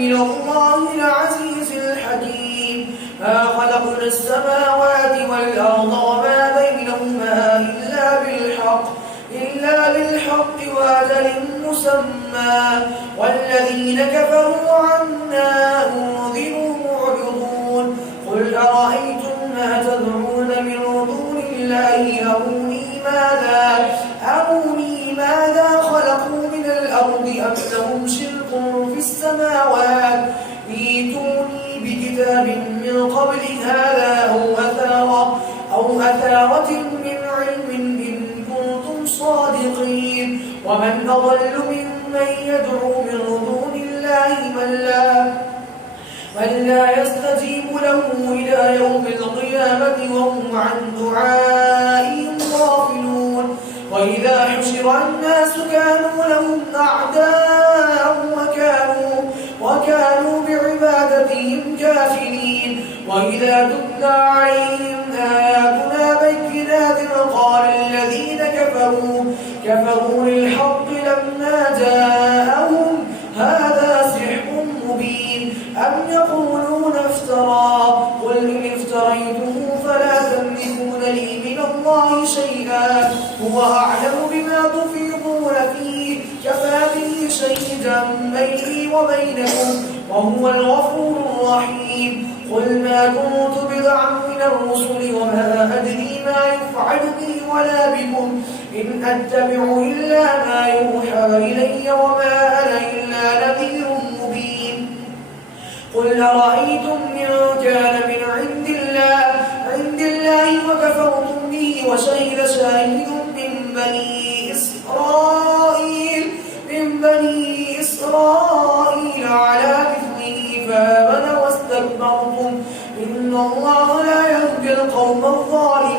من الله العزيز الحكيم. ما خلقنا السماوات والأرض وما بينهما إلا بالحق وأجل مسمى، والذين كفروا عنا أنذروا معرضون. قل أرأيتم ما تدعون من دون الله أروني ماذا خلقوا من الأرض أم لهم شرك في السماوات، ائتوني بكتاب من قبل هذا أو أثارة من علم إن كنتم صادقين. ومن أضل ممن يدعو من دون الله من لا يستجيب له إلى يوم القيامة وهم عن دعائهم غافلون. وإذا حشر الناس كانوا لهم أعداء وكانوا بعبادتهم كافرين. وإذا تتلى عليهم آياتنا بينات قال الذين كفروا للحق لما جاءهم هذا سحر مبين أم يقولون افترى قل إن افتريته فلا تملكون لي من الله شيئا هو أعلم بما تفيضون فيه كفى به شهيدا بيني وبينكم وهو الغفور الرحيم. قل ما كنت بدعا من الرسل وما أدري ما يفعل بي ولا بكم إن أتبع إلا ما يوحى إلي وما أنا إلا نذير مبين. قل أرأيتم إن كان من عند الله وكفرتم به وشهد شاهد من بني إسرائيل على مثله فآمن واستكبرتم إن الله لا يهدي القوم الظالمين.